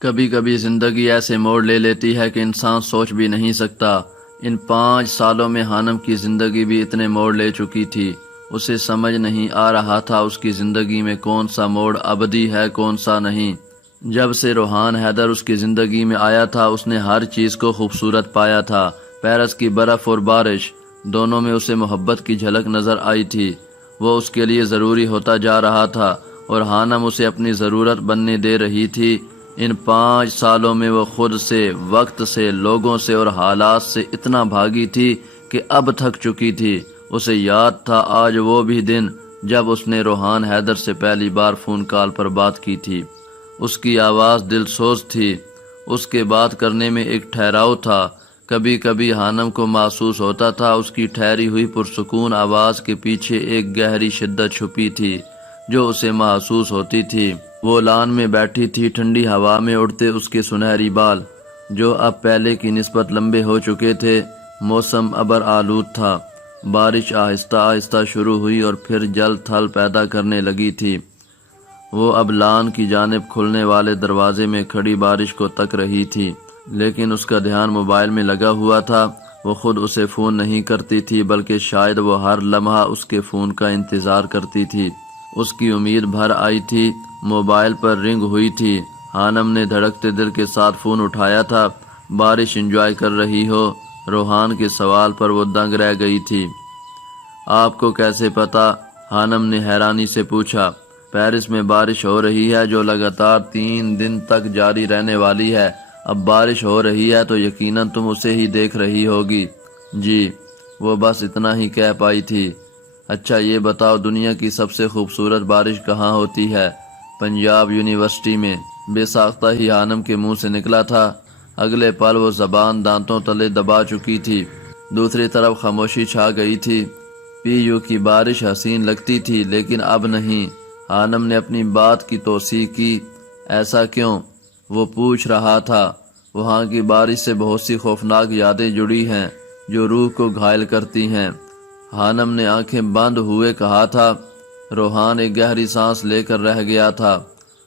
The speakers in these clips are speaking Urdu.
کبھی کبھی زندگی ایسے موڑ لے لیتی ہے کہ انسان سوچ بھی نہیں سکتا۔ ان 5 سالوں میں خانم کی زندگی بھی اتنے موڑ لے چکی تھی، اسے سمجھ نہیں آ رہا تھا اس کی زندگی میں کون سا موڑ ابدی ہے کون سا نہیں۔ جب سے روحان حیدر اس کی زندگی میں آیا تھا اس نے ہر چیز کو خوبصورت پایا تھا۔ پیرس کی برف اور بارش دونوں میں اسے محبت کی جھلک نظر آئی تھی، وہ اس کے لیے ضروری ہوتا جا رہا تھا اور خانم اسے اپنی ضرورت بننے دے رہی تھی۔ ان 5 سالوں میں وہ خود سے، وقت سے، لوگوں سے اور حالات سے اتنا بھاگی تھی کہ اب تھک چکی تھی۔ اسے یاد تھا آج وہ بھی دن جب اس نے روحان حیدر سے پہلی بار فون کال پر بات کی تھی۔ اس کی آواز دل سوز تھی، اس کے بات کرنے میں ایک ٹھہراؤ تھا۔ کبھی کبھی خانم کو محسوس ہوتا تھا اس کی ٹھہری ہوئی پرسکون آواز کے پیچھے ایک گہری شدت چھپی تھی جو اسے محسوس ہوتی تھی۔ وہ لان میں بیٹھی تھی، ٹھنڈی ہوا میں اڑتے اس کے سنہری بال جو اب پہلے کی نسبت لمبے ہو چکے تھے۔ موسم ابر آلود تھا، بارش آہستہ آہستہ شروع ہوئی اور پھر جل تھل پیدا کرنے لگی تھی۔ وہ اب لان کی جانب کھلنے والے دروازے میں کھڑی بارش کو تک رہی تھی، لیکن اس کا دھیان موبائل میں لگا ہوا تھا۔ وہ خود اسے فون نہیں کرتی تھی بلکہ شاید وہ ہر لمحہ اس کے فون کا انتظار کرتی تھی۔ اس کی امید بھر آئی تھی۔ موبائل پر رنگ ہوئی تھی، خانم نے دھڑکتے دل کے ساتھ فون اٹھایا تھا۔ بارش انجوائے کر رہی ہو؟ روحان کے سوال پر وہ دنگ رہ گئی تھی۔ آپ کو کیسے پتا؟ خانم نے حیرانی سے پوچھا۔ پیرس میں بارش ہو رہی ہے جو لگاتار 3 دن تک جاری رہنے والی ہے۔ اب بارش ہو رہی ہے تو یقیناً تم اسے ہی دیکھ رہی ہوگی۔ جی، وہ بس اتنا ہی کہہ پائی تھی۔ اچھا یہ بتاؤ دنیا کی سب سے خوبصورت بارش کہاں ہوتی ہے؟ پنجاب یونیورسٹی میں، بے ساختہ ہی خانم کے منہ سے نکلا تھا۔ اگلے پل وہ زبان دانتوں تلے دبا چکی تھی، دوسری طرف خاموشی چھا گئی تھی۔ پی یو کی بارش حسین لگتی تھی لیکن اب نہیں۔ خانم نے اپنی بات کی توسیع کی۔ ایسا کیوں؟ وہ پوچھ رہا تھا۔ وہاں کی بارش سے بہت سی خوفناک یادیں جڑی ہیں جو روح کو گھائل کرتی ہیں۔ خانم نے آنکھیں بند ہوئے کہا تھا۔ روحان ایک گہری سانس لے کر رہ گیا تھا۔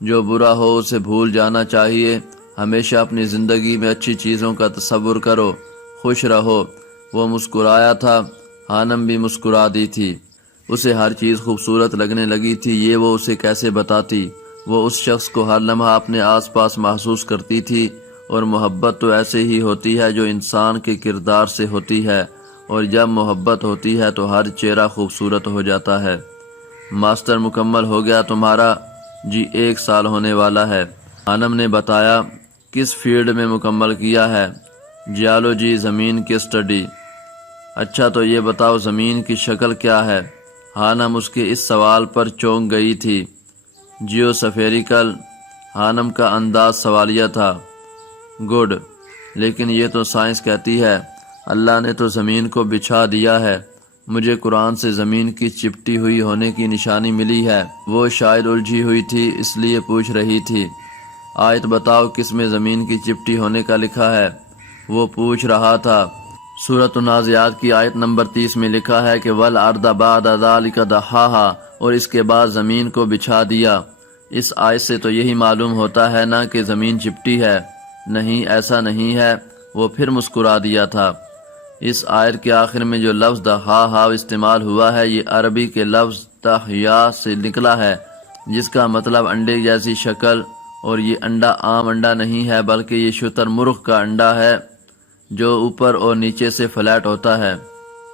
جو برا ہو اسے بھول جانا چاہیے، ہمیشہ اپنی زندگی میں اچھی چیزوں کا تصور کرو، خوش رہو۔ وہ مسکرایا تھا، خانم بھی مسکرا دی تھی۔ اسے ہر چیز خوبصورت لگنے لگی تھی، یہ وہ اسے کیسے بتاتی؟ وہ اس شخص کو ہر لمحہ اپنے آس پاس محسوس کرتی تھی، اور محبت تو ایسے ہی ہوتی ہے جو انسان کے کردار سے ہوتی ہے، اور جب محبت ہوتی ہے تو ہر چہرہ خوبصورت ہو جاتا ہے۔ ماسٹر مکمل ہو گیا تمہارا؟ جی 1 سال ہونے والا ہے، خانم نے بتایا۔ کس فیلڈ میں مکمل کیا ہے؟ جیالوجی، زمین کی اسٹڈی۔ اچھا تو یہ بتاؤ زمین کی شکل کیا ہے؟ خانم اس کے اس سوال پر چونک گئی تھی۔ جیو سفیریکل، خانم کا انداز سوالیہ تھا۔ گڈ، لیکن یہ تو سائنس کہتی ہے۔ اللہ نے تو زمین کو بچھا دیا ہے، مجھے قرآن سے زمین کی چپٹی ہوئی ہونے کی نشانی ملی ہے۔ وہ شاید الجھی ہوئی تھی اس لیے پوچھ رہی تھی۔ آیت بتاؤ کس میں زمین کی چپٹی ہونے کا لکھا ہے؟ وہ پوچھ رہا تھا۔ سورۃ النازعات کی آیت نمبر 30 میں لکھا ہے کہ وَالْأَرْضَ بَعْدَ ذَلِكَ دَحَاهَا، اور اس کے بعد زمین کو بچھا دیا۔ اس آیت سے تو یہی معلوم ہوتا ہے نا کہ زمین چپٹی ہے۔ نہیں، ایسا نہیں ہے۔ وہ پھر مسکرا دیا تھا۔ اس آیت کے آخر میں جو لفظ دحاہا استعمال ہوا ہے یہ عربی کے لفظ تحیا سے نکلا ہے، جس کا مطلب انڈے جیسی شکل، اور یہ انڈا عام انڈا نہیں ہے بلکہ یہ شتر مرغ کا انڈا ہے جو اوپر اور نیچے سے فلیٹ ہوتا ہے۔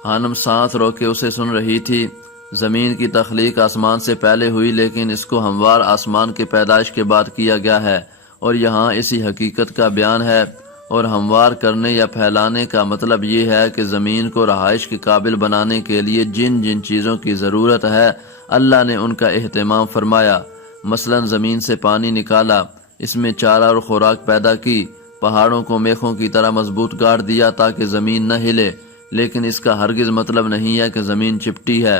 خانم سانس روکے اسے سن رہی تھی۔ زمین کی تخلیق آسمان سے پہلے ہوئی لیکن اس کو ہموار آسمان کے پیدائش کے بعد کیا گیا ہے، اور یہاں اسی حقیقت کا بیان ہے۔ اور ہموار کرنے یا پھیلانے کا مطلب یہ ہے کہ زمین کو رہائش کے قابل بنانے کے لیے جن جن چیزوں کی ضرورت ہے اللہ نے ان کا اہتمام فرمایا۔ مثلا زمین سے پانی نکالا، اس میں چارہ اور خوراک پیدا کی، پہاڑوں کو میخوں کی طرح مضبوط گاڑ دیا تاکہ زمین نہ ہلے، لیکن اس کا ہرگز مطلب نہیں ہے کہ زمین چپٹی ہے۔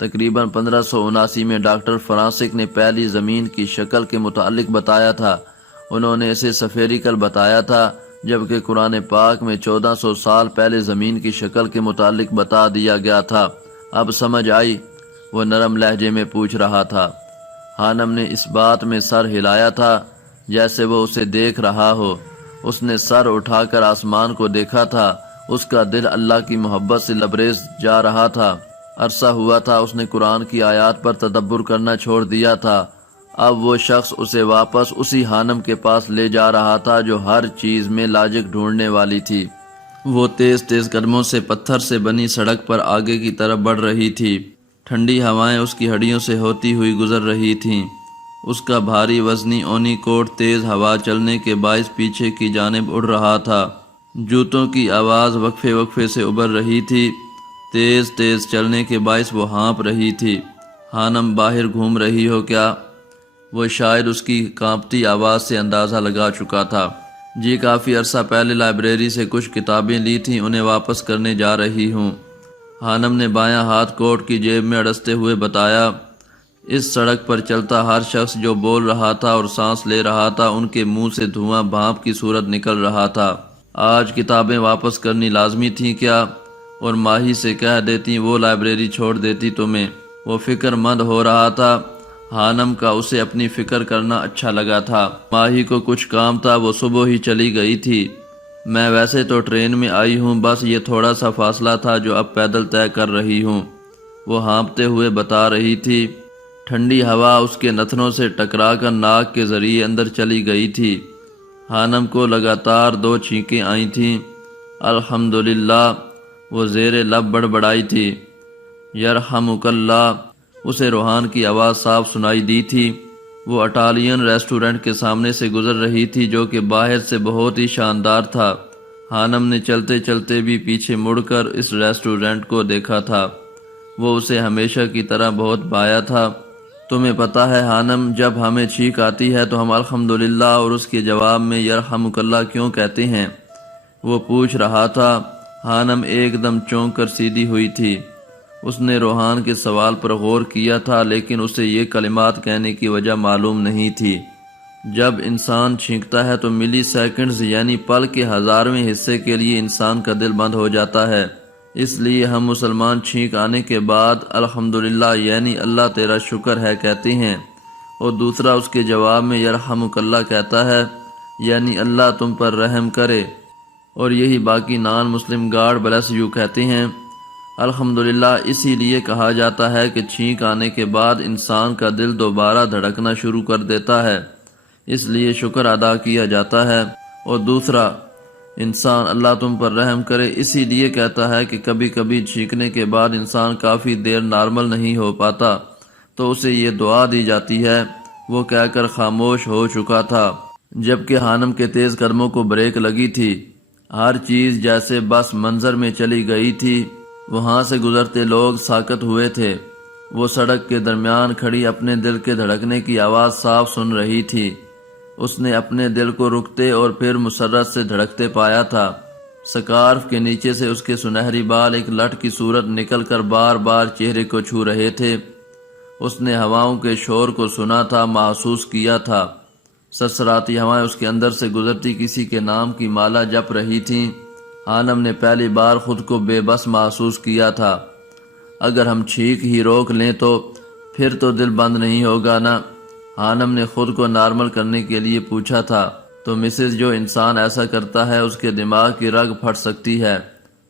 تقریباً 1579 میں ڈاکٹر فرانسک نے پہلی زمین کی شکل کے متعلق بتایا تھا۔ انہوں نے اسے سفیریکل بتایا تھا، جبکہ قرآن پاک میں 1400 سال پہلے زمین کی شکل کے متعلق بتا دیا گیا تھا۔ اب سمجھ آئی؟ وہ نرم لہجے میں پوچھ رہا تھا۔ خانم نے اس بات میں سر ہلایا تھا۔ جیسے وہ اسے دیکھ رہا ہو۔ اس نے سر اٹھا کر آسمان کو دیکھا تھا، اس کا دل اللہ کی محبت سے لبریز جا رہا تھا۔ عرصہ ہوا تھا اس نے قرآن کی آیات پر تدبر کرنا چھوڑ دیا تھا۔ اب وہ شخص اسے واپس اسی حانم کے پاس لے جا رہا تھا جو ہر چیز میں لاجک ڈھونڈنے والی تھی۔ وہ تیز تیز قدموں سے پتھر سے بنی سڑک پر آگے کی طرف بڑھ رہی تھی۔ ٹھنڈی ہوائیں اس کی ہڈیوں سے ہوتی ہوئی گزر رہی تھیں۔ اس کا بھاری وزنی اونی کوٹ تیز ہوا چلنے کے باعث پیچھے کی جانب اڑ رہا تھا۔ جوتوں کی آواز وقفے وقفے سے ابھر رہی تھی۔ تیز تیز چلنے کے باعث وہ ہانپ رہی تھی۔ حانم باہر گھوم رہی ہو کیا؟ وہ شاید اس کی کانپتی آواز سے اندازہ لگا چکا تھا۔ جی کافی عرصہ پہلے لائبریری سے کچھ کتابیں لی تھیں، انہیں واپس کرنے جا رہی ہوں۔ حانم نے بایاں ہاتھ کوٹ کی جیب میں اڑستے ہوئے بتایا۔ اس سڑک پر چلتا ہر شخص جو بول رہا تھا اور سانس لے رہا تھا، ان کے منہ سے دھواں بھاپ کی صورت نکل رہا تھا۔ آج کتابیں واپس کرنی لازمی تھیں کیا؟ اور ماہی سے کہہ دیتی وہ لائبریری چھوڑ دیتی تمہیں۔ وہ فکر مند ہو رہا تھا۔ حانم کا اسے اپنی فکر کرنا اچھا لگا تھا۔ ماہی کو کچھ کام تھا، وہ صبح ہی چلی گئی تھی۔ میں ویسے تو ٹرین میں آئی ہوں، بس یہ تھوڑا سا فاصلہ تھا جو اب پیدل طے کر رہی ہوں، وہ ہانپتے ہوئے بتا رہی تھی۔ ٹھنڈی ہوا اس کے نتنوں سے ٹکرا کر ناک کے ذریعے اندر چلی گئی تھی۔ حانم کو لگاتار 2 چھینکیں آئی تھیں۔ الحمدللہ، وہ زیر لب بڑبڑائی تھی۔ یرحمک اللہ، اسے روحان کی آواز صاف سنائی دی تھی۔ وہ اٹالین ریسٹورنٹ کے سامنے سے گزر رہی تھی جو کہ باہر سے بہت ہی شاندار تھا۔ حانم نے چلتے چلتے بھی پیچھے مڑ کر اس ریسٹورنٹ کو دیکھا تھا۔ وہ اسے ہمیشہ کی طرح بہت بھایا تھا۔ تمہیں پتہ ہے حانم، جب ہمیں چھینک آتی ہے تو ہم الحمدللہ اور اس کے جواب میں یرحمک اللہ کیوں کہتے ہیں؟ وہ پوچھ رہا تھا۔ حانم ایک دم چونک کر سیدھی ہوئی تھی۔ اس نے روحان کے سوال پر غور کیا تھا، لیکن اسے یہ کلمات کہنے کی وجہ معلوم نہیں تھی۔ جب انسان چھینکتا ہے تو ملی سیکنڈز یعنی پل کے 1000ویں حصے کے لیے انسان کا دل بند ہو جاتا ہے۔ اس لیے ہم مسلمان چھینک آنے کے بعد الحمدللہ یعنی اللہ تیرا شکر ہے کہتے ہیں، اور دوسرا اس کے جواب میں یرحمک اللہ کہتا ہے، یعنی اللہ تم پر رحم کرے، اور یہی باقی نان مسلم گاڈ بلیس یو کہتے ہیں۔ الحمدللہ اسی لیے کہا جاتا ہے کہ چھینک آنے کے بعد انسان کا دل دوبارہ دھڑکنا شروع کر دیتا ہے، اس لیے شکر ادا کیا جاتا ہے۔ اور دوسرا، انسان اللہ تم پر رحم کرے اسی لیے کہتا ہے کہ کبھی کبھی چھینکنے کے بعد انسان کافی دیر نارمل نہیں ہو پاتا تو اسے یہ دعا دی جاتی ہے۔ وہ کہہ کر خاموش ہو چکا تھا، جبکہ حانم کے تیز قدموں کو بریک لگی تھی۔ ہر چیز جیسے بس منظر میں چلی گئی تھی۔ وہاں سے گزرتے لوگ ساکت ہوئے تھے۔ وہ سڑک کے درمیان کھڑی اپنے دل کے دھڑکنے کی آواز صاف سن رہی تھی۔ اس نے اپنے دل کو رکتے اور پھر مسرت سے دھڑکتے پایا تھا۔ سکارف کے نیچے سے اس کے سنہری بال ایک لٹ کی صورت نکل کر بار بار چہرے کو چھو رہے تھے۔ اس نے ہواؤں کے شور کو سنا تھا، محسوس کیا تھا۔ سرسراتی ہوائیں اس کے اندر سے گزرتی کسی کے نام کی مالا جپ رہی تھیں۔ حانم نے پہلی بار خود کو بے بس محسوس کیا تھا۔ اگر ہم چھینک ہی روک لیں تو پھر تو دل بند نہیں ہوگا نا؟ حانم نے خود کو نارمل کرنے کے لیے پوچھا تھا۔ تو مسز، جو انسان ایسا کرتا ہے اس کے دماغ کی رگ پھٹ سکتی ہے۔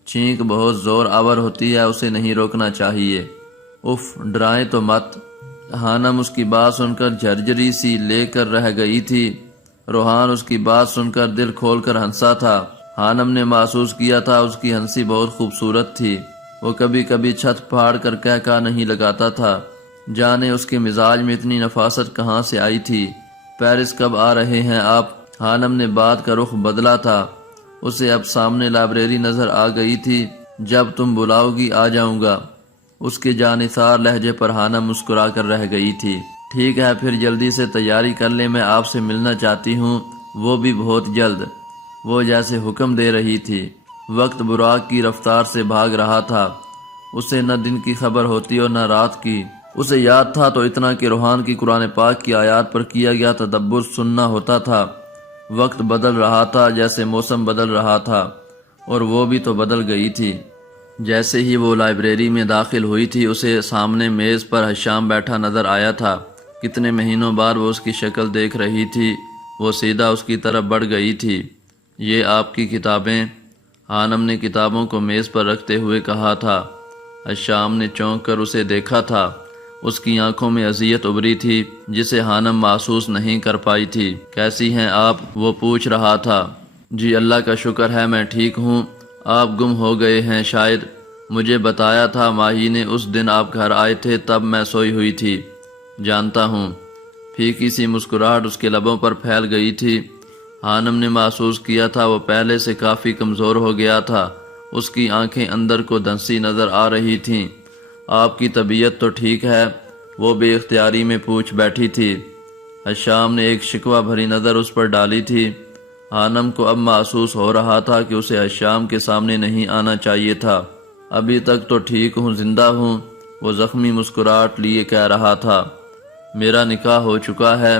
چھینک بہت زور آور ہوتی ہے، اسے نہیں روکنا چاہیے۔ اف، ڈرائیں تو مت۔ حانم اس کی بات سن کر جھرجری سی لے کر رہ گئی تھی۔ روحان اس کی بات سن کر دل کھول کر ہنسا تھا۔ حانم نے محسوس کیا تھا اس کی ہنسی بہت خوبصورت تھی۔ وہ کبھی کبھی چھت پھاڑ کر کہکا نہیں لگاتا تھا۔ جانے اس کے مزاج میں اتنی نفاست کہاں سے آئی تھی۔ پیرس کب آ رہے ہیں آپ؟ حانم نے بات کا رخ بدلا تھا۔ اسے اب سامنے لائبریری نظر آ گئی تھی۔ جب تم بلاؤ گی آ جاؤں گا۔ اس کے جانثار لہجے پر حانم مسکرا کر رہ گئی تھی۔ ٹھیک ہے، پھر جلدی سے تیاری کر لیں، میں آپ سے ملنا چاہتی ہوں، وہ بھی بہت جلد۔ وہ جیسے حکم دے رہی تھی۔ وقت براق کی رفتار سے بھاگ رہا تھا۔ اسے نہ دن کی خبر ہوتی اور نہ رات کی۔ اسے یاد تھا تو اتنا کہ روحان کی قرآن پاک کی آیات پر کیا گیا تدبر سننا ہوتا تھا۔ وقت بدل رہا تھا جیسے موسم بدل رہا تھا، اور وہ بھی تو بدل گئی تھی۔ جیسے ہی وہ لائبریری میں داخل ہوئی تھی، اسے سامنے میز پر حشام بیٹھا نظر آیا تھا۔ کتنے مہینوں بعد وہ اس کی شکل دیکھ رہی تھی۔ وہ سیدھا اس کی طرف بڑھ گئی تھی۔ یہ آپ کی کتابیں؟ حانم نے کتابوں کو میز پر رکھتے ہوئے کہا تھا۔ حشام نے چونک کر اسے دیکھا تھا۔ اس کی آنکھوں میں اذیت ابھری تھی جسے حانم محسوس نہیں کر پائی تھی۔ کیسی ہیں آپ؟ وہ پوچھ رہا تھا۔ جی اللہ کا شکر ہے میں ٹھیک ہوں۔ آپ گم ہو گئے ہیں شاید۔ مجھے بتایا تھا ماہی نے اس دن آپ گھر آئے تھے، تب میں سوئی ہوئی تھی۔ جانتا ہوں۔ پھیکی سی مسکراہٹ اس کے لبوں پر پھیل گئی تھی۔ حانم نے محسوس کیا تھا وہ پہلے سے کافی کمزور ہو گیا تھا۔ اس کی آنکھیں اندر کو دھنسی نظر آ رہی تھیں۔ آپ کی طبیعت تو ٹھیک ہے؟ وہ بے اختیاری میں پوچھ بیٹھی تھی۔ حشام نے ایک شکوہ بھری نظر اس پر ڈالی تھی۔ حانم کو اب محسوس ہو رہا تھا کہ اسے حشام کے سامنے نہیں آنا چاہیے تھا۔ ابھی تک تو ٹھیک ہوں، زندہ ہوں، وہ زخمی مسکراہٹ لیے کہہ رہا تھا۔ میرا نکاح ہو چکا ہے،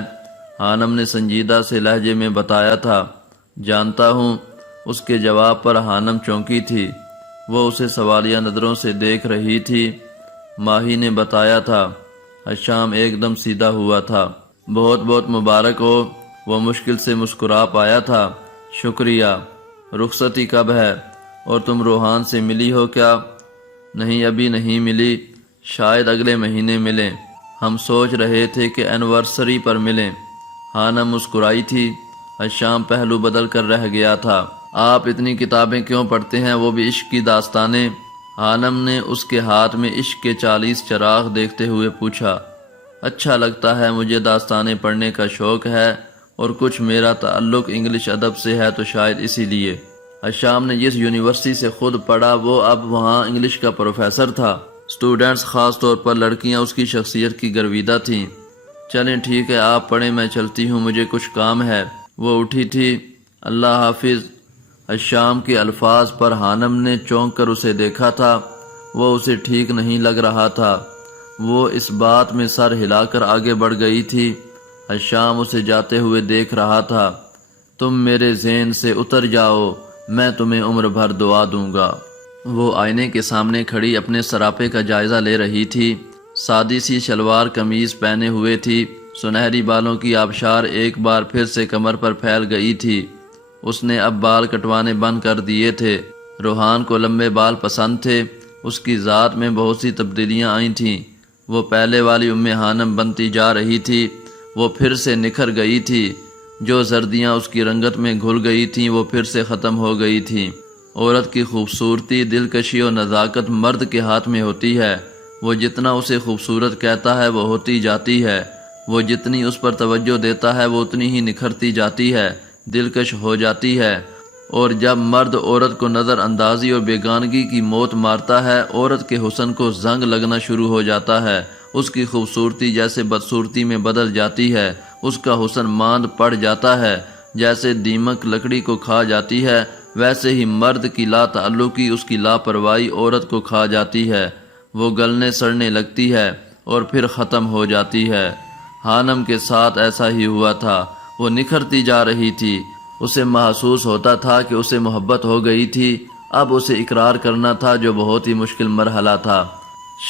حانم نے سنجیدہ سے لہجے میں بتایا تھا۔ جانتا ہوں۔ اس کے جواب پر حانم چونکی تھی۔ وہ اسے سوالیہ نظروں سے دیکھ رہی تھی۔ ماہی نے بتایا تھا۔ حشام ایک دم سیدھا ہوا تھا۔ بہت بہت مبارک ہو، وہ مشکل سے مسکرا پایا تھا۔ شکریہ۔ رخصتی کب ہے؟ اور تم روحان سے ملی ہو کیا؟ نہیں، ابھی نہیں ملی، شاید اگلے مہینے ملیں۔ ہم سوچ رہے تھے کہ اینیورسری پر ملیں۔ حانم مسکرائی تھی۔ حشام پہلو بدل کر رہ گیا تھا۔ آپ اتنی کتابیں کیوں پڑھتے ہیں، وہ بھی عشق کی داستانیں؟ حانم نے اس کے ہاتھ میں عشق کے 40 چراغ دیکھتے ہوئے پوچھا۔ اچھا لگتا ہے، مجھے داستانیں پڑھنے کا شوق ہے، اور کچھ میرا تعلق انگلش ادب سے ہے تو شاید اسی لیے۔ حشام نے جس یونیورسٹی سے خود پڑھا وہ اب وہاں انگلش کا پروفیسر تھا۔ اسٹوڈنٹس، خاص طور پر لڑکیاں، اس کی شخصیت کی گرویدہ تھیں۔ چلیں ٹھیک ہے، آپ پڑھیں، میں چلتی ہوں، مجھے کچھ کام ہے۔ وہ اٹھی تھی۔ اللہ حافظ۔ حشام کے الفاظ پر حانم نے چونک کر اسے دیکھا تھا۔ وہ اسے ٹھیک نہیں لگ رہا تھا۔ وہ اس بات میں سر ہلا کر آگے بڑھ گئی تھی۔ حشام اسے جاتے ہوئے دیکھ رہا تھا۔ تم میرے ذہن سے اتر جاؤ، میں تمہیں عمر بھر دعا دوں گا۔ وہ آئینے کے سامنے کھڑی اپنے سراپے کا جائزہ لے رہی تھی۔ سادی سی شلوار قمیض پہنے ہوئے تھی۔ سنہری بالوں کی آبشار ایک بار پھر سے کمر پر پھیل گئی تھی۔ اس نے اب بال کٹوانے بند کر دیے تھے۔ روحان کو لمبے بال پسند تھے۔ اس کی ذات میں بہت سی تبدیلیاں آئی تھیں۔ وہ پہلے والی حانم بنتی جا رہی تھی۔ وہ پھر سے نکھر گئی تھی۔ جو زردیاں اس کی رنگت میں گھل گئی تھیں وہ پھر سے ختم ہو گئی تھیں۔ عورت کی خوبصورتی، دلکشی اور نزاکت مرد کے ہاتھ میں ہوتی ہے۔ وہ جتنا اسے خوبصورت کہتا ہے وہ ہوتی جاتی ہے۔ وہ جتنی اس پر توجہ دیتا ہے وہ اتنی ہی نکھرتی جاتی ہے، دلکش ہو جاتی ہے۔ اور جب مرد عورت کو نظر اندازی اور بیگانگی کی موت مارتا ہے، عورت کے حسن کو زنگ لگنا شروع ہو جاتا ہے۔ اس کی خوبصورتی جیسے بدصورتی میں بدل جاتی ہے، اس کا حسن ماند پڑ جاتا ہے۔ جیسے دیمک لکڑی کو کھا جاتی ہے، ویسے ہی مرد کی لا تعلقی، اس کی لاپرواہی عورت کو کھا جاتی ہے۔ وہ گلنے سڑنے لگتی ہے اور پھر ختم ہو جاتی ہے۔ حانم کے ساتھ ایسا ہی ہوا تھا۔ وہ نکھرتی جا رہی تھی۔ اسے محسوس ہوتا تھا کہ اسے محبت ہو گئی تھی۔ اب اسے اقرار کرنا تھا، جو بہت ہی مشکل مرحلہ تھا۔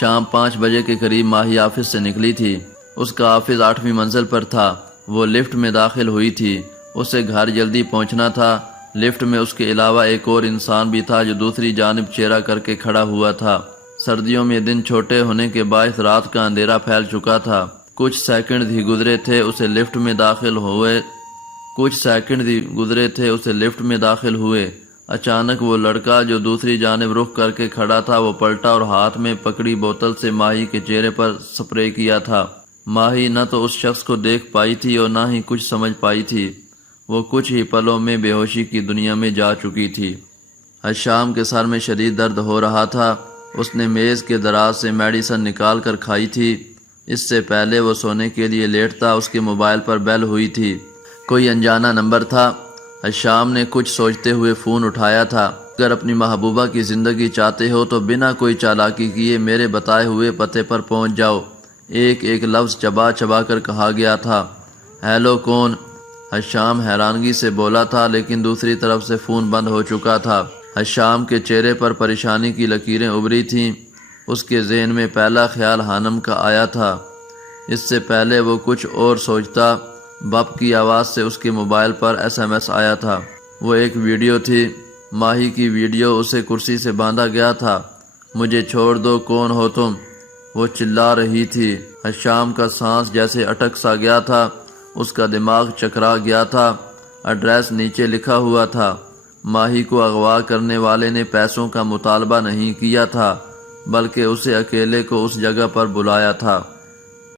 شام 5 بجے کے قریب ماہی آفس سے نکلی تھی۔ اس کا آفس 8ویں منزل پر تھا۔ وہ لفٹ میں داخل ہوئی تھی۔ اسے گھر جلدی پہنچنا تھا۔ لفٹ میں اس کے علاوہ ایک اور انسان بھی تھا جو دوسری جانب چہرہ کر کے کھڑا ہوا تھا۔ سردیوں میں دن چھوٹے ہونے کے باعث رات کا اندھیرا پھیل چکا تھا۔ کچھ سیکنڈ ہی گزرے تھے اسے لفٹ میں داخل ہوئے۔ اچانک وہ لڑکا جو دوسری جانب رخ کر کے کھڑا تھا وہ پلٹا اور ہاتھ میں پکڑی بوتل سے ماہی کے چہرے پر سپرے کیا تھا۔ ماہی نہ تو اس شخص کو دیکھ پائی تھی اور نہ ہی کچھ سمجھ پائی تھی۔ وہ کچھ ہی پلوں میں بے ہوشی کی دنیا میں جا چکی تھی۔ حشام کے سر میں شدید درد ہو رہا تھا۔ اس نے میز کے دراز سے میڈیسن نکال کر کھائی تھی۔ اس سے پہلے وہ سونے کے لیے لیٹتا اس کے موبائل پر بیل ہوئی تھی۔ کوئی انجانا نمبر تھا۔ حشام نے کچھ سوچتے ہوئے فون اٹھایا تھا۔ اگر اپنی محبوبہ کی زندگی چاہتے ہو تو بنا کوئی چالاکی کیے میرے بتائے ہوئے پتے پر پہنچ جاؤ، ایک ایک لفظ چبا چبا کر کہا گیا تھا۔ ہیلو، کون؟ حشام حیرانگی سے بولا تھا، لیکن دوسری طرف سے فون بند ہو چکا تھا۔ حشام کے چہرے پر پریشانی کی لکیریں ابھری تھیں۔ اس کے ذہن میں پہلا خیال حانم کا آیا تھا۔ اس سے پہلے وہ کچھ اور سوچتا، بپ کی آواز سے اس کے موبائل پر SMS آیا تھا۔ وہ ایک ویڈیو تھی، ماہی کی ویڈیو، اسے کرسی سے باندھا گیا تھا۔ مجھے چھوڑ دو، کون ہو تم؟ وہ چلا رہی تھی۔ حشام کا سانس جیسے اٹک سا گیا تھا، اس کا دماغ چکرا گیا تھا۔ ایڈریس نیچے لکھا ہوا تھا۔ ماہی کو اغوا کرنے والے نے پیسوں کا مطالبہ نہیں کیا تھا، بلکہ اسے اکیلے کو اس جگہ پر بلایا تھا۔